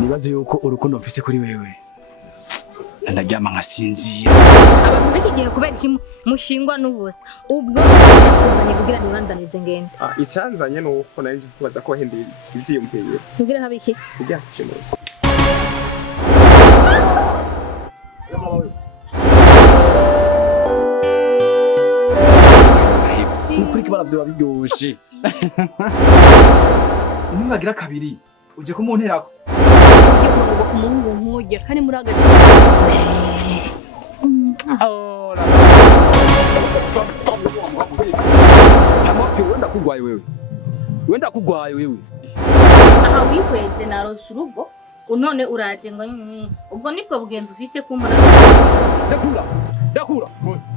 nibaze yuko urukundo mfise kuri wewe ndaryama nkasinzira. Abantu biki gihe kubera iki mushingwa n'ubusa ubwo cyakuzanye kugira nibandanize ngende. Icyanzanye nuko nari kubaza ko wahendeye ivyiyumviye Kugira habiki kugira kishimo. Ukuri kibara byo biryoshe. Umwagira kabiri uje kumunterako. Ugiye kumuhungu nkujye kandi muri agace. Ora. Amapi wenda kugwaye wewe. Wenda kugwaye wewe. Aha wihweje narose urugo unone uraje ngo ubwo nibwo bugenzi ufise kumbura. Dakura. Bose.